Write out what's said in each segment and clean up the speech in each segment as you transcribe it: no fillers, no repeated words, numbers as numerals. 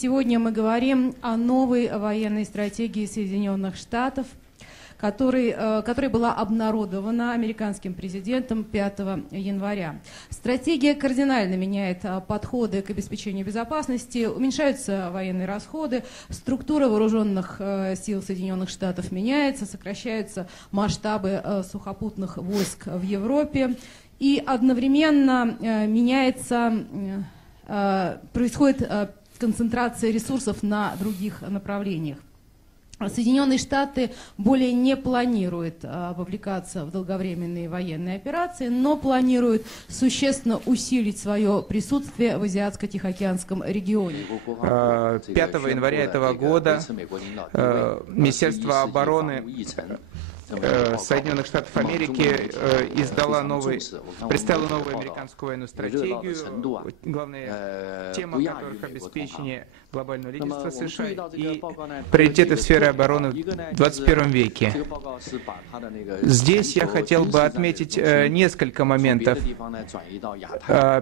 Сегодня мы говорим о новой военной стратегии Соединенных Штатов, которая была обнародована американским президентом 5 января. Стратегия кардинально меняет подходы к обеспечению безопасности, уменьшаются военные расходы, структура вооруженных сил Соединенных Штатов меняется, сокращаются масштабы сухопутных войск в Европе, и одновременно происходит концентрация ресурсов на других направлениях. Соединенные Штаты более не планируют вовлекаться в долговременные военные операции, но планируют существенно усилить свое присутствие в Азиатско-Тихоокеанском регионе. 5 января этого года Министерство обороны Соединенных Штатов Америки представило новую американскую военную стратегию, главная тема которых обеспечение глобального лидерства США и приоритеты в сфере обороны в 21 веке. Здесь я хотел бы отметить несколько моментов.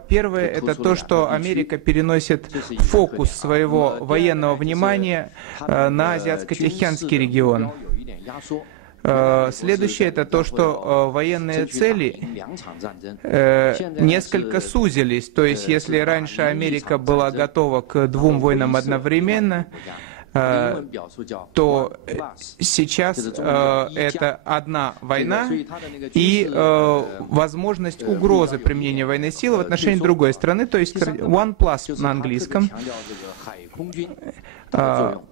Первое — это то, что Америка переносит фокус своего военного внимания на Азиатско-Тихоокеанский регион. Следующее — это то, что военные цели несколько сузились. То есть, если раньше Америка была готова к 2 войнам одновременно, то сейчас это одна война и возможность угрозы применения военной силы в отношении другой страны, то есть one plus на английском.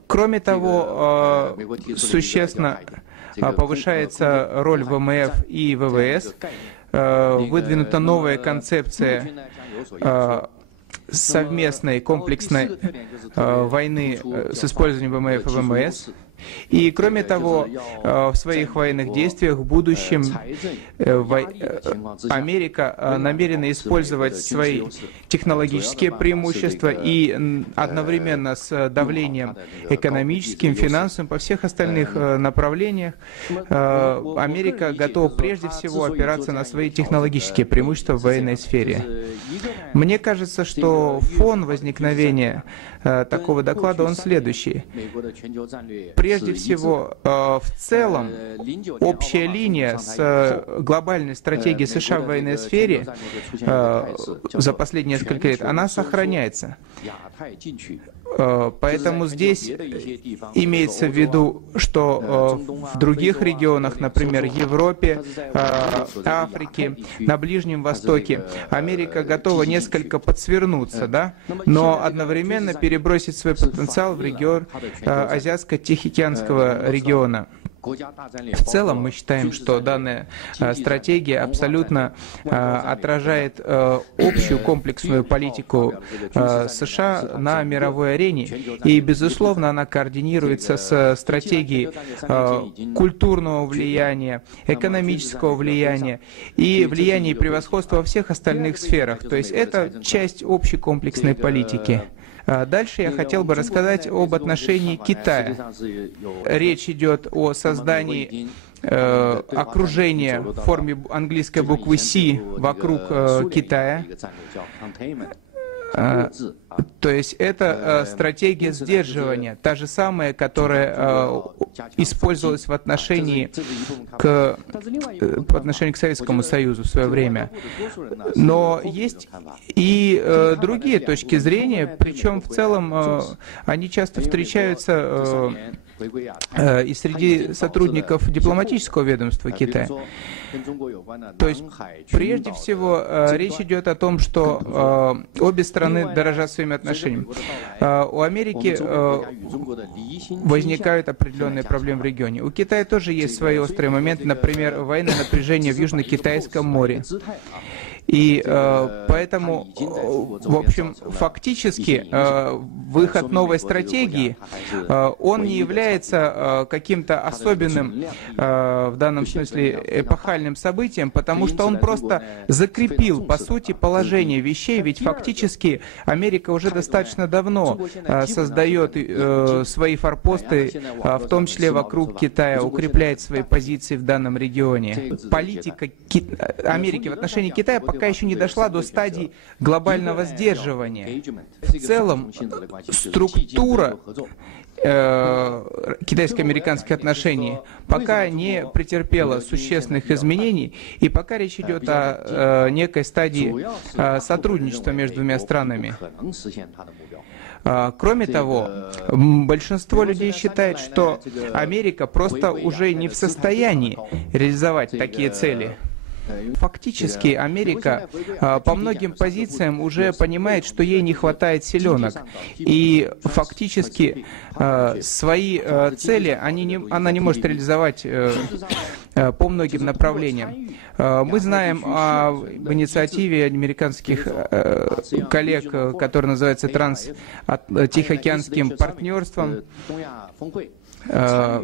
Кроме того, существенно повышается роль ВМФ и ВВС, выдвинута новая концепция совместной комплексной войны с использованием ВМФ и ВМС. И кроме того, в своих военных действиях в будущем Америка намерена использовать свои технологические преимущества и одновременно с давлением экономическим, финансовым по всех остальных направлениях Америка готова прежде всего опираться на свои технологические преимущества в военной сфере. Мне кажется, что фон возникновения такого доклада, он следующий. Прежде всего, в целом, общая линия с глобальной стратегией США в военной сфере за последние несколько лет, она сохраняется. Поэтому здесь имеется в виду, что в других регионах, например, Европе, Африке, на Ближнем Востоке, Америка готова несколько подсвернуться, да, но одновременно перебросить свой потенциал в регион Азиатско-Тихоокеанского региона. В целом мы считаем, что данная стратегия абсолютно отражает общую комплексную политику США на мировой арене, и, безусловно, она координируется с стратегией культурного влияния, экономического влияния и влияния и превосходства во всех остальных сферах. То есть это часть общей комплексной политики. Дальше я хотел бы рассказать об отношении Китая. Речь идет о создании окружения в форме английской буквы «Си» вокруг Китая. То есть это стратегия сдерживания, та же самая, которая использовалась по отношению к Советскому Союзу в свое время. Но есть и другие точки зрения, причем в целом они часто встречаются и среди сотрудников дипломатического ведомства Китая. То есть, прежде всего, речь идет о том, что обе страны дорожат своими отношениями. У Америки возникают определенные проблемы в регионе. У Китая тоже есть свои острые моменты, например, военное напряжение в Южно-Китайском море. И поэтому, в общем, фактически выход новой стратегии, он не является каким-то особенным, в данном смысле, эпохальным событием, потому что он просто закрепил, по сути, положение вещей, ведь фактически Америка уже достаточно давно создает свои форпосты, в том числе вокруг Китая, укрепляет свои позиции в данном регионе. Политика Америки в отношении Китая пока еще не дошла до стадии глобального сдерживания. В целом, структура китайско-американских отношений пока не претерпела существенных изменений, и пока речь идет о некой стадии сотрудничества между двумя странами. Кроме того, большинство людей считает, что Америка просто уже не в состоянии реализовать такие цели. Фактически Америка по многим позициям уже понимает, что ей не хватает силенок, и фактически свои цели она не может реализовать по многим направлениям. Мы знаем об инициативе американских коллег, которая называется Тихоокеанским партнерством. Но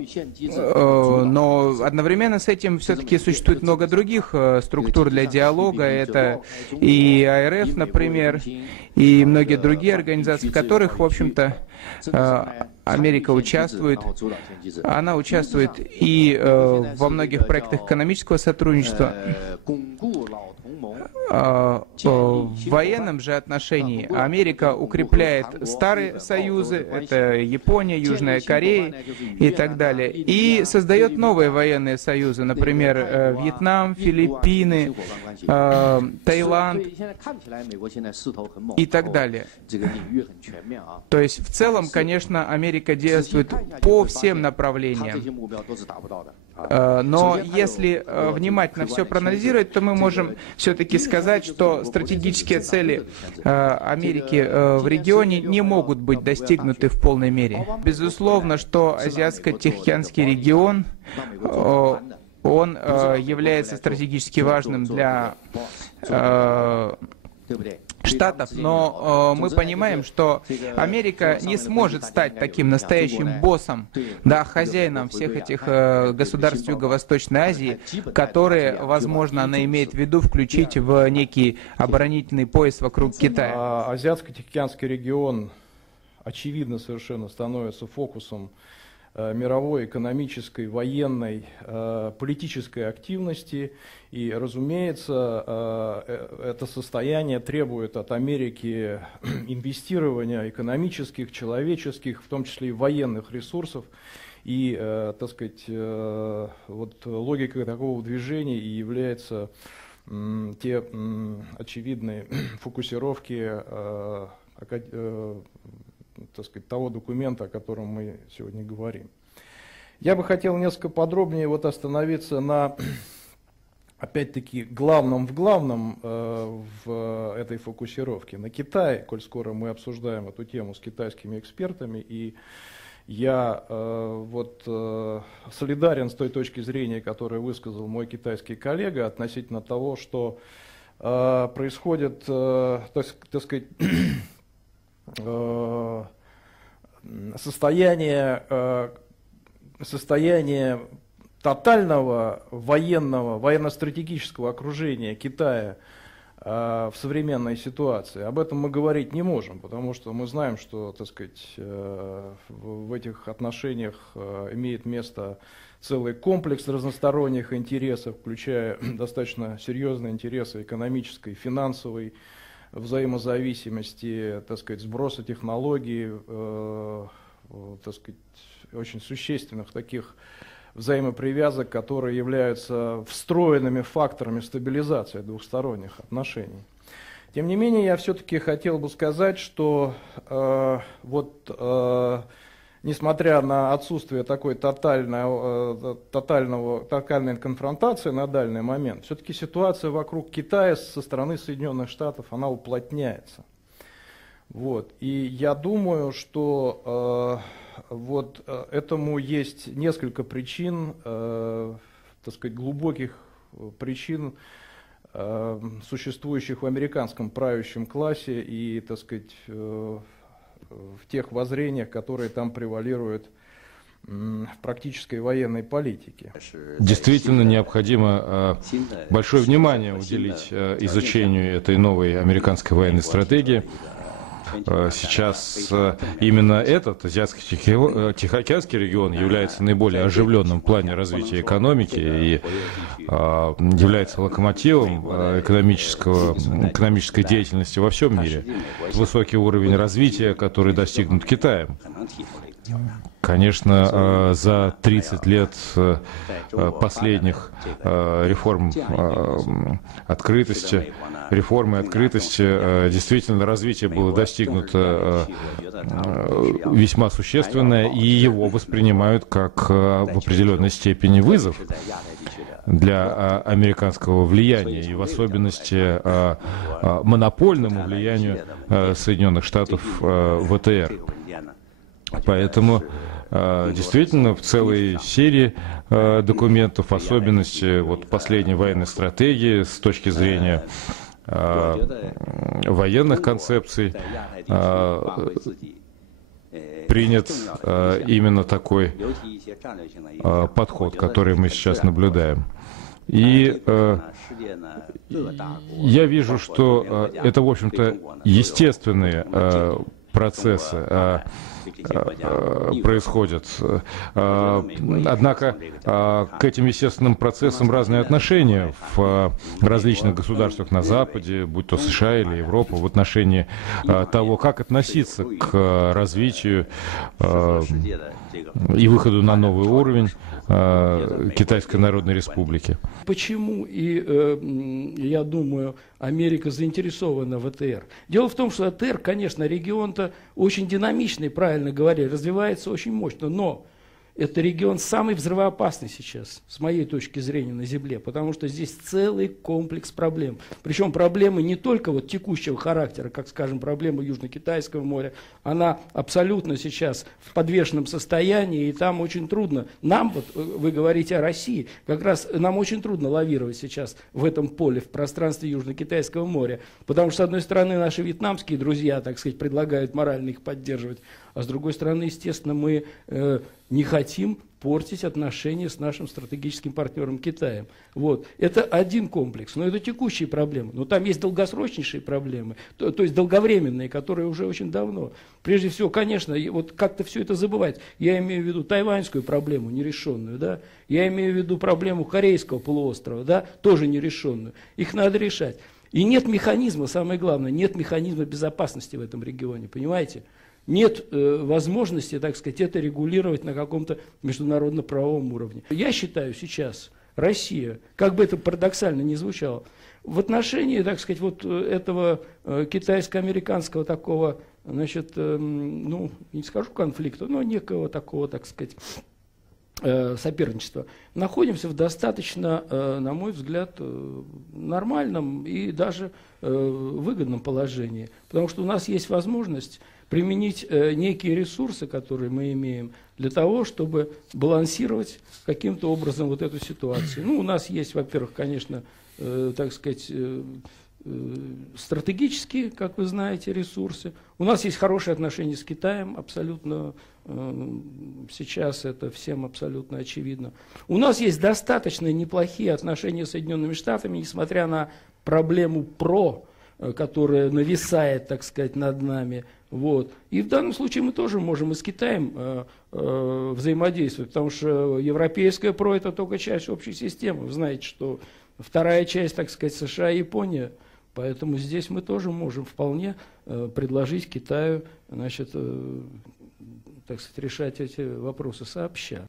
одновременно с этим все-таки существует много других структур для диалога. Это и АРФ, например, и многие другие организации, в которых, в общем-то, Америка участвует. Она участвует и во многих проектах экономического сотрудничества. В военном же отношении Америка укрепляет старые союзы, это Япония, Южная Корея и так далее, и создает новые военные союзы, например, Вьетнам, Филиппины, Таиланд и так далее. То есть в целом, конечно, Америка действует по всем направлениям. Но если внимательно все проанализировать, то мы можем все-таки сказать, что стратегические цели Америки в регионе не могут быть достигнуты в полной мере. Безусловно, что Азиатско-Тихоокеанский регион, он является стратегически важным для Штатов, но мы понимаем, что Америка не сможет стать таким настоящим боссом, да, хозяином всех этих государств Юго-Восточной Азии, которые, возможно, она имеет в виду включить в некий оборонительный пояс вокруг Китая. Азиатско-Тихоокеанский регион, очевидно, совершенно становится фокусом мировой экономической, военной, политической активности. И, разумеется, это состояние требует от Америки инвестирования экономических, человеческих, в том числе и военных ресурсов. И, так сказать, вот логикой такого движения и является те очевидные фокусировки, так сказать, того документа, о котором мы сегодня говорим. Я бы хотел несколько подробнее вот остановиться на, опять-таки, главном в этой фокусировке, на Китае, коль скоро мы обсуждаем эту тему с китайскими экспертами, и я солидарен с той точки зрения, которую высказал мой китайский коллега относительно того, что происходит, так сказать, состояние тотального военно-стратегического окружения Китая в современной ситуации. Об этом мы говорить не можем, потому что мы знаем, что, так сказать, в этих отношениях имеет место целый комплекс разносторонних интересов, включая достаточно серьезные интересы экономической, финансовой, взаимозависимости, так сказать, сброса технологий, так сказать, очень существенных таких взаимопривязок, которые являются встроенными факторами стабилизации двухсторонних отношений. Тем не менее, я все-таки хотел бы сказать, что несмотря на отсутствие такой тотальной конфронтации на данный момент, все-таки ситуация вокруг Китая со стороны Соединенных Штатов, она уплотняется. Вот. И я думаю, что этому есть несколько причин, так сказать, глубоких причин, существующих в американском правящем классе и, так сказать, в тех воззрениях, которые там превалируют в практической военной политике. Действительно необходимо большое внимание уделить изучению этой новой американской военной стратегии. сейчас именно этот Азиатско-Тихоокеанский регион является наиболее оживленным в плане развития экономики и является локомотивом экономической деятельности во всем мире. Высокий уровень развития, который достигнут Китаем. Конечно, за 30 лет последних реформы открытости, действительно развитие было достигнуто весьма существенное, и его воспринимают как в определенной степени вызов для американского влияния, и в особенности монопольному влиянию Соединенных Штатов в ВТР. Поэтому действительно в целой серии документов, в особенности вот последней военной стратегии с точки зрения военных концепций, принят именно такой подход, который мы сейчас наблюдаем. И я вижу, что это, в общем-то, естественные процессы происходят. Однако к этим естественным процессам разные отношения в различных государствах на Западе, будь то США или Европа, в отношении того, как относиться к развитию и выходу на новый уровень Китайской Народной Республики. Почему, я думаю, Америка заинтересована в ВТР? Дело в том, что ВТР, конечно, регион-то очень динамичный, правильно говоря, развивается очень мощно, но это регион самый взрывоопасный сейчас, с моей точки зрения, на Земле, потому что здесь целый комплекс проблем. Причем проблемы не только вот текущего характера, как, скажем, проблема Южно-Китайского моря, она абсолютно сейчас в подвешенном состоянии, и там очень трудно. Нам, вот вы говорите о России, как раз нам очень трудно лавировать сейчас в этом поле, в пространстве Южно-Китайского моря, потому что, с одной стороны, наши вьетнамские друзья, так сказать, предлагают морально их поддерживать, а с другой стороны, естественно, мы не хотим портить отношения с нашим стратегическим партнером Китаем. Вот. Это один комплекс, но это текущие проблемы. Но там есть долгосрочнейшие проблемы, то есть долговременные, которые уже очень давно. Прежде всего, конечно, вот как-то все это забывать. Я имею в виду тайваньскую проблему нерешенную, да? Я имею в виду проблему Корейского полуострова, да? Тоже нерешенную. Их надо решать. И нет механизма, самое главное, нет механизма безопасности в этом регионе, понимаете? Нет возможности, так сказать, это регулировать на каком-то международно-правовом уровне. Я считаю сейчас, Россия, как бы это парадоксально ни звучало, в отношении, так сказать, вот этого китайско-американского такого, значит, ну, не скажу конфликта, но некого такого, так сказать, соперничества, находимся в достаточно, на мой взгляд, нормальном и даже выгодном положении. Потому что у нас есть возможность применить некие ресурсы, которые мы имеем, для того, чтобы балансировать каким-то образом вот эту ситуацию. Ну, у нас есть, во-первых, конечно, так сказать, стратегические, как вы знаете, ресурсы. У нас есть хорошие отношения с Китаем, абсолютно сейчас это всем абсолютно очевидно. У нас есть достаточно неплохие отношения с Соединенными Штатами, несмотря на проблему которая нависает, так сказать, над нами. Вот. И в данном случае мы тоже можем и с Китаем взаимодействовать, потому что европейская ПРО – это только часть общей системы. Вы знаете, что вторая часть, так сказать, США и Япония. Поэтому здесь мы тоже можем вполне предложить Китаю, значит, так сказать, решать эти вопросы сообща.